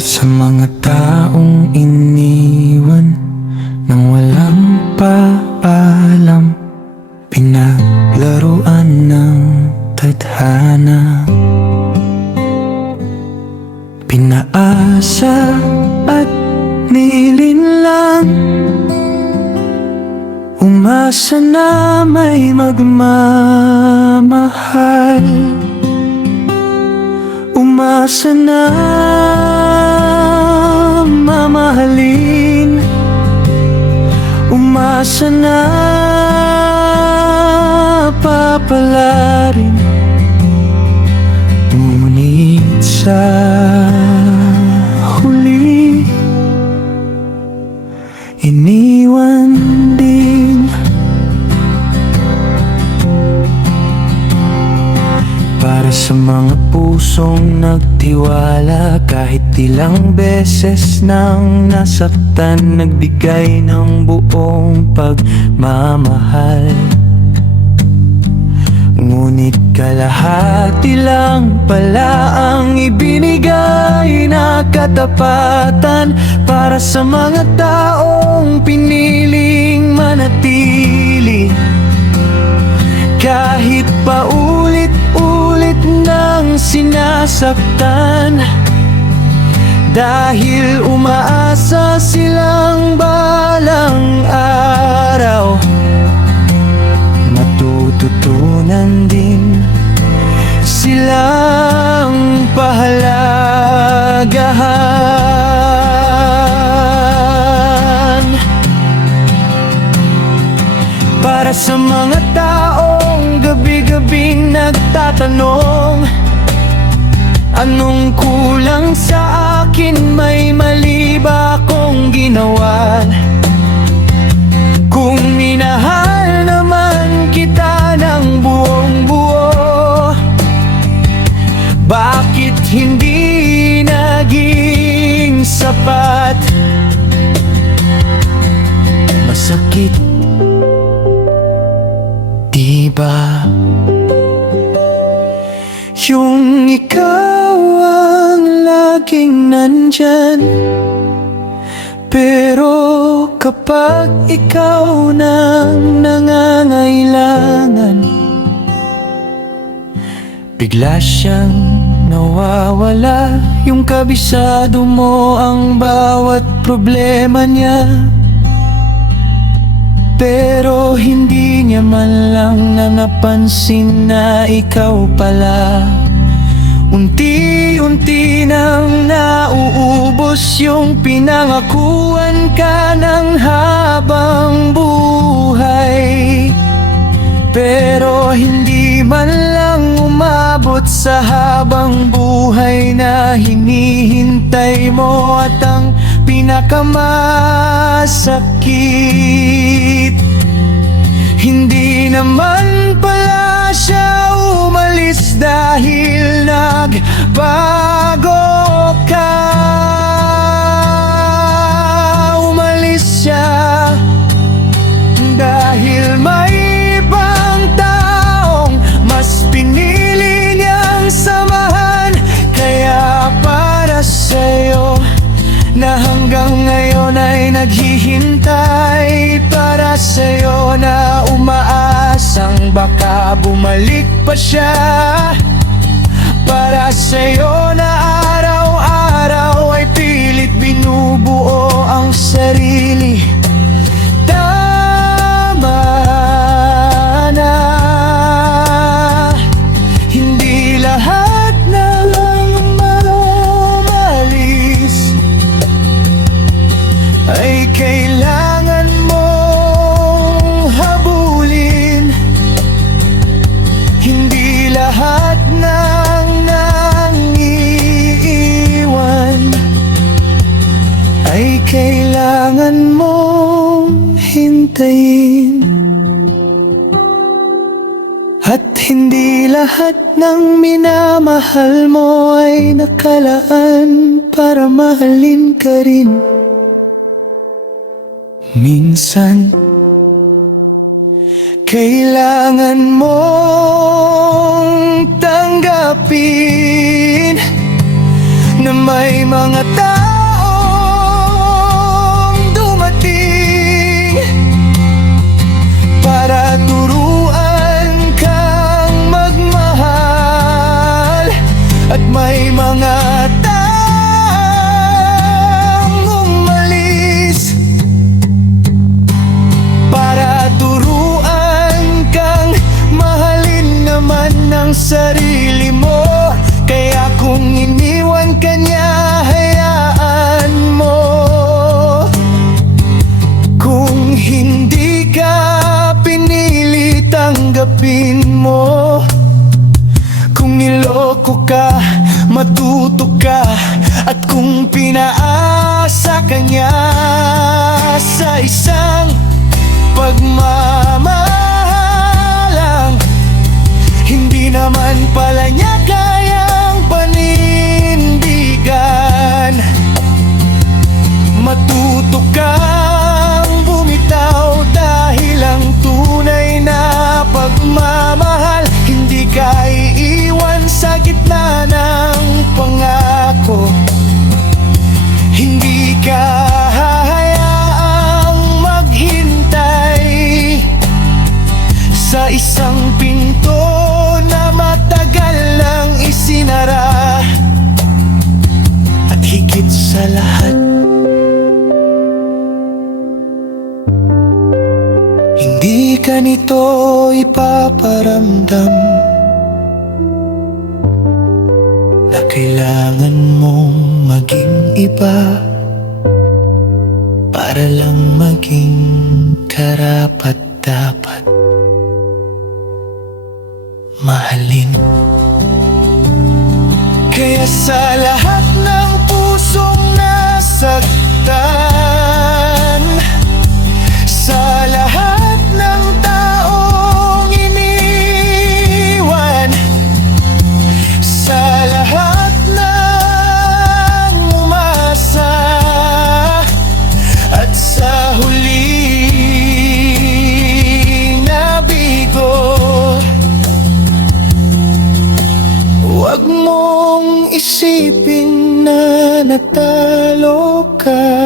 sa mga taong iniwan nang walang paalam, pinaglaruan ng tadhana, pinaasa at nilinlang, umasa na may magmamahal, umasa na mamahalin, umasa na papalarin. Ngunit sa huli, iniwan din. Para sa mga pusong nagtiwala, kahit ilang beses nang nasaktan, nagbigay ng buong pagmamahal. Ngunit kalahati lang pala ang ibinigay na katapatan para sa mga taong piniling manatili. Kahit paulit-ulit nang sinasaktan, dahil umaasa silang balang araw matututunan din silang pahalagahan. Para sa mga taong gabi-gabing nagtatanong, anong kulang sa akin? May mali ba akong ginawa? Kung minahal naman kita ng buong-buo, bakit hindi naging sapat? Masakit, di ba? Yung ikaw ang laging nandyan, pero kapag ikaw nang nangangailangan, bigla siyang nawawala. Yung kabisado mo ang bawat problema niya, pero hindi niya man lang napansin na ikaw pala. Unti-unti nang nauubos yung pinangakuan ka ng habang buhay, pero hindi man lang umabot sa habang buhay na hinihintay mo. At ang pinakamasakit, hindi naman pala siya umalis dahil nagbago ka. Umalis siya dahil may ibang taong mas pinili niyang samahan. Kaya para sa'yo na hanggang ngayon ay naghihintay, para sa'yo na umaasang baka bumalik pa siya, para sa'yo na araw-araw ay pilit binubuo ang sarili. Tama na, hindi lahat ng umalis ay kailangan mong habulin. Hindi lahat ng nangiiwan ay kailangan mong hintayin. At hindi lahat ng minamahal mo ay nakalaan para mahalin ka rin. Minsan, kailangan mong tanggapin na may mga tao tanggapin mo. Kung niloko ka, matuto ka. At kung pinaasa ka niya sa isang pagmamahalang, hindi naman pala niya kayang panindigan. Matuto kang bumitaw dahil ang tunay na pagmamahal hindi ka iiwan sa gitna ng pangako. Hindi ka hahayaang maghintay sa isang pinto na matagal lang isinara. At higit sa lahat, hindi ka nito ipaparamdam na kailangan mong maging iba para lang maging karapat-dapat mahalin. Kaya sa lahat ng pusong nasaktan, sa lahat ng taong iniwan, sa lahat ng umasa, at sa huling nabigo, huwag mong isipin na natalo ka.